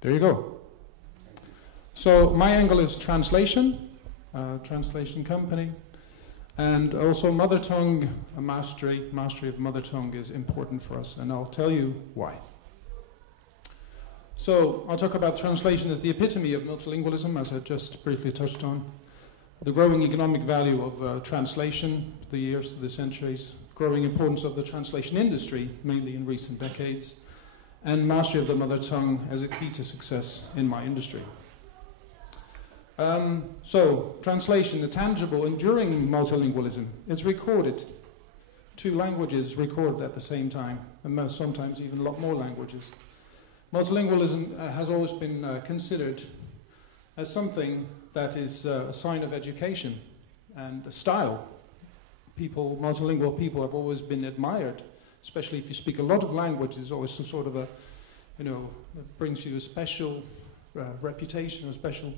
There you go. So my angle is translation, translation company, and also mother tongue mastery. Mastery of mother tongue is important for us, and I'll tell you why. So I'll talk about translation as the epitome of multilingualism, as I just briefly touched on. The growing economic value of translation, the years, the centuries, growing importance of the translation industry, mainly in recent decades, and mastery of the mother tongue as a key to success in my industry. So, translation, the tangible, enduring multilingualism, is recorded. 2 languages recorded at the same time, and sometimes even a lot more languages. Multilingualism has always been considered as something that is a sign of education and a style. Multilingual people have always been admired, especially if you speak a lot of languages. It's always some sort of a, it brings you a special reputation, a special,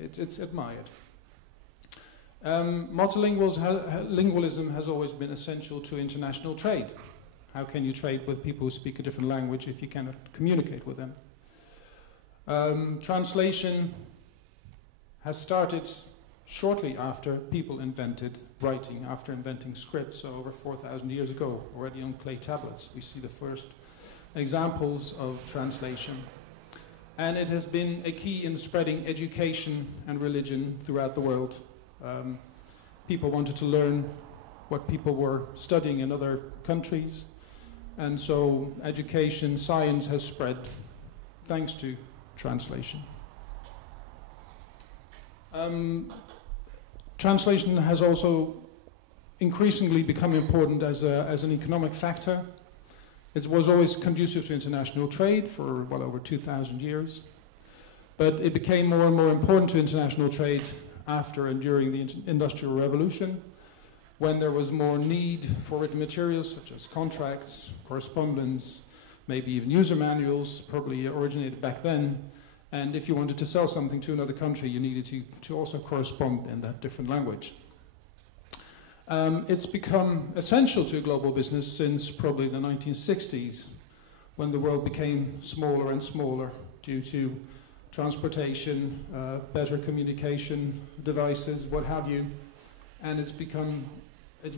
it's admired. Multilingualism has always been essential to international trade. How can you trade with people who speak a different language if you cannot communicate with them? Translation has started shortly after people invented writing, after inventing scripts, so over 4,000 years ago, already on clay tablets. We see the first examples of translation. And it has been a key in spreading education and religion throughout the world. People wanted to learn what people were studying in other countries, and so education, science has spread thanks to translation. Translation has also increasingly become important as an economic factor. It was always conducive to international trade for well over 2,000 years, but it became more and more important to international trade after and during the Industrial Revolution, when there was more need for written materials such as contracts, correspondence, maybe even user manuals, probably originated back then. And if you wanted to sell something to another country, you needed to also correspond in that different language. It's become essential to global business since probably the 1960s, when the world became smaller and smaller due to transportation, better communication devices, what have you. And it's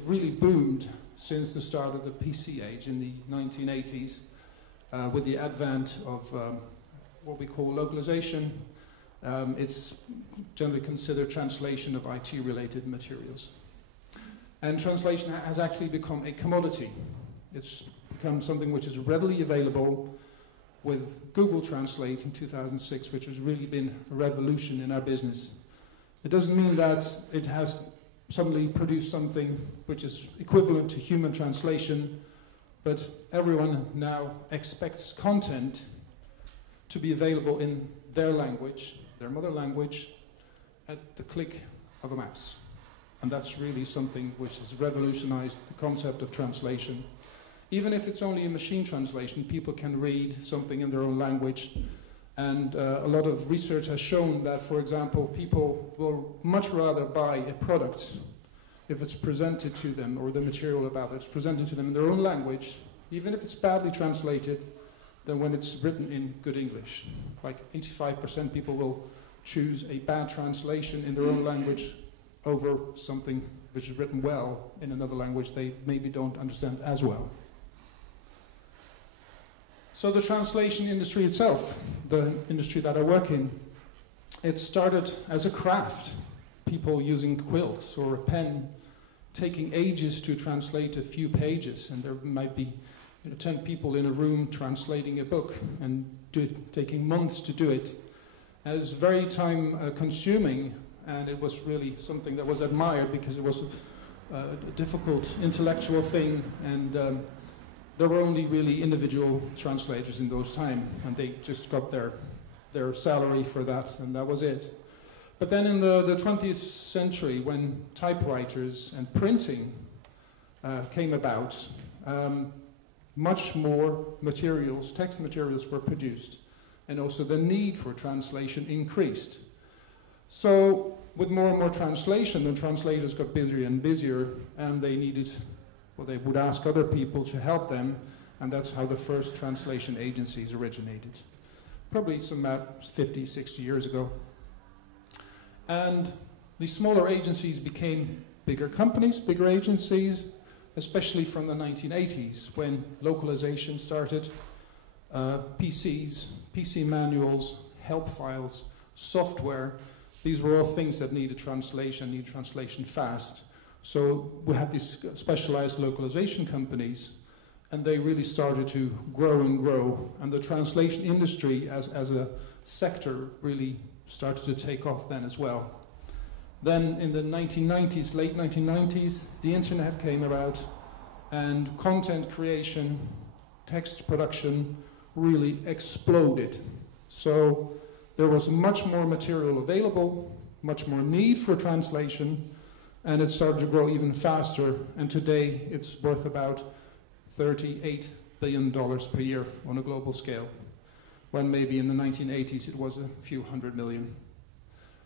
really boomed since the start of the PC age in the 1980s, with the advent of what we call localization. It's generally considered translation of IT-related materials. And translation has actually become a commodity. It's become something which is readily available with Google Translate in 2006, which has really been a revolution in our business. It doesn't mean that it has suddenly produced something which is equivalent to human translation, but everyone now expects content to be available in their language, their mother language, at the click of a mouse. And that's really something which has revolutionized the concept of translation. Even if it's only a machine translation, people can read something in their own language. And a lot of research has shown that, for example, people will much rather buy a product if it's presented to them, or the material about it's presented to them in their own language, even if it's badly translated, than when it's written in good English. Like 85% people will choose a bad translation in their own language over something which is written well in another language they maybe don't understand as well. So the translation industry itself, the industry that I work in, it started as a craft. People using quilts or a pen, taking ages to translate a few pages, and there might be 10 people in a room translating a book and taking months to do it. And it was very time consuming, and it was really something that was admired because it was a difficult intellectual thing, and there were only really individual translators in those times, and they just got their salary for that, and that was it. But then in the 20th century, when typewriters and printing came about, much more materials, text materials were produced, and also the need for translation increased. So with more and more translation, the translators got busier and busier, and they needed, well, they would ask other people to help them, And that's how the first translation agencies originated. Probably some 50, 60 years ago. And these smaller agencies became bigger companies, bigger agencies, especially from the 1980s when localization started. PCs, PC manuals, help files, software, these were all things that needed translation fast. So we had these specialized localization companies, and they really started to grow and grow. And the translation industry as a sector really started to take off then as well. Then in the 1990s, late 1990s, the internet came about, and content creation, text production really exploded. So there was much more material available, much more need for translation, and it started to grow even faster. And today it's worth about $38 billion per year on a global scale, when maybe in the 1980s it was a few hundred million.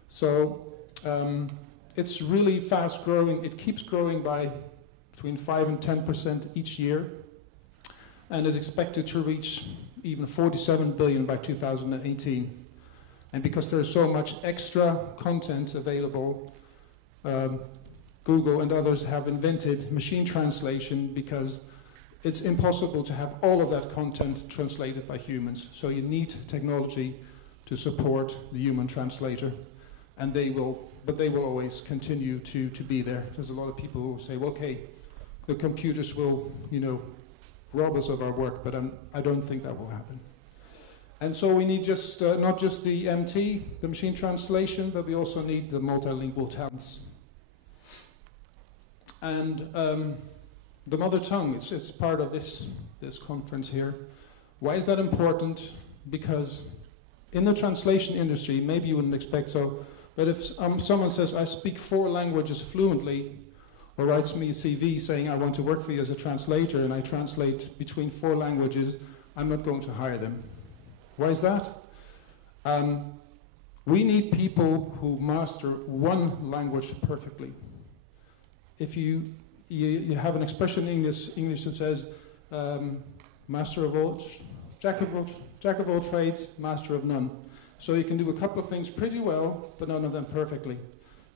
So it's really fast growing. It keeps growing by between 5 and 10% each year, and it's expected to reach even 47 billion by 2018. And because there's so much extra content available, Google and others have invented machine translation, because it's impossible to have all of that content translated by humans. So you need technology to support the human translator, and they will always continue to be there. There's a lot of people who say, well, okay, the computers will, rob us of our work, but I don't think that will happen. And so we need just not just the MT, the machine translation, but we also need the multilingual talents. And the mother tongue, it's part of this conference here. Why is that important? Because in the translation industry, maybe you wouldn't expect so, but if someone says, I speak 4 languages fluently, or writes me a CV saying, I want to work for you as a translator, and I translate between 4 languages, I'm not going to hire them. Why is that? We need people who master one language perfectly. If you have an expression in English that says, jack of all trades, master of none. So you can do a couple of things pretty well, but none of them perfectly.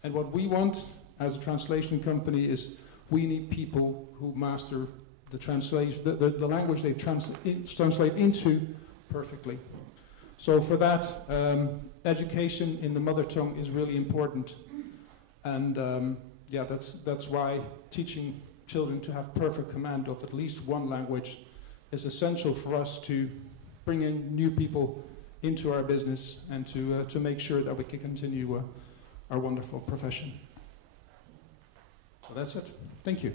And what we want as a translation company is we need people who master the language they translate into perfectly. So for that, education in the mother tongue is really important. And yeah, that's why teaching children to have perfect command of at least one language is essential for us to bring in new people into our business and to make sure that we can continue our wonderful profession. So that's it. Thank you.